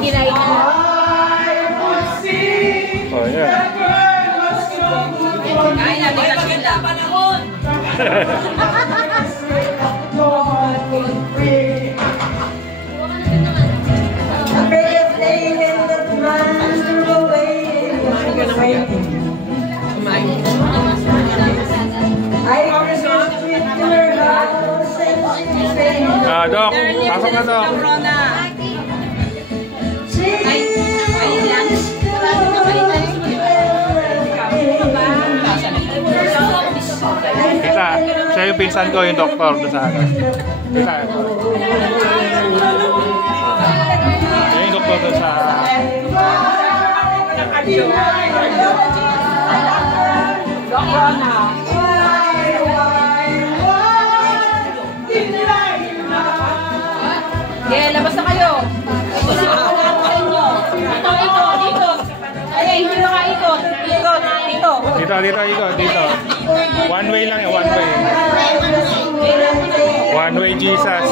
Kinain na. Oh, yeah. Kain natin sa sila. Panahon! Dok, pasok na, Dok. Kita, siya yung pinsan ko, yung doktor doon sa akin. Kita, ito. Siya yung doktor doon sa... Okay, labas na kayo. Dito. Ay, hindi makaikot. Dito. Dito. One way lang yan, one way. One way, Jesus.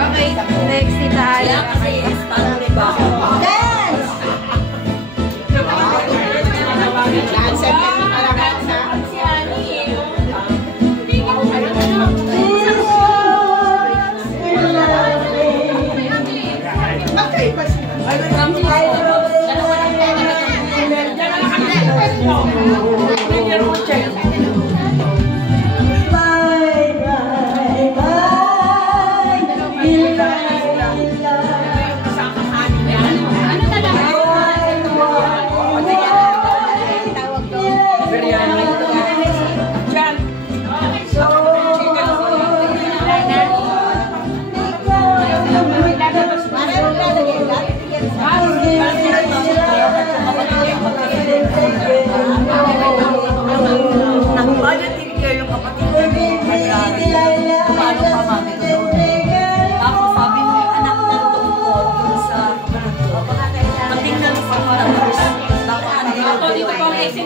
Okay, next Tita Ala.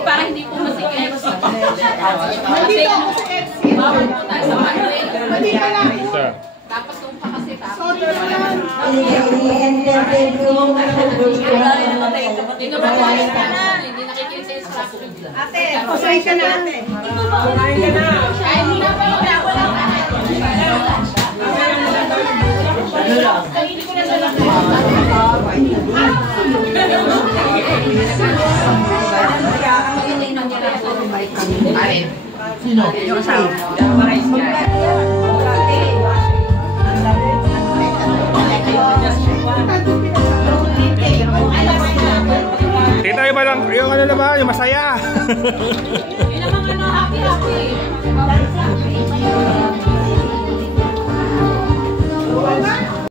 Para hindi po masikip. Nandito ako sa FC. Bawal po tayo sa Manuel. Nandito lang. Dapat doon pa kasi tayo. Soto lang. Dito ba tayo na? Hindi nakikinig sa instruction. Ate, pasay ka na ate. Pasay ka na. Kahit hindi na pa yun. Wala ka na. Ano lang? Hindi ko na sa lang. Sino? Yung asawa. Tita, iba lang. Yung ano naman, yung masaya. Yun naman happy.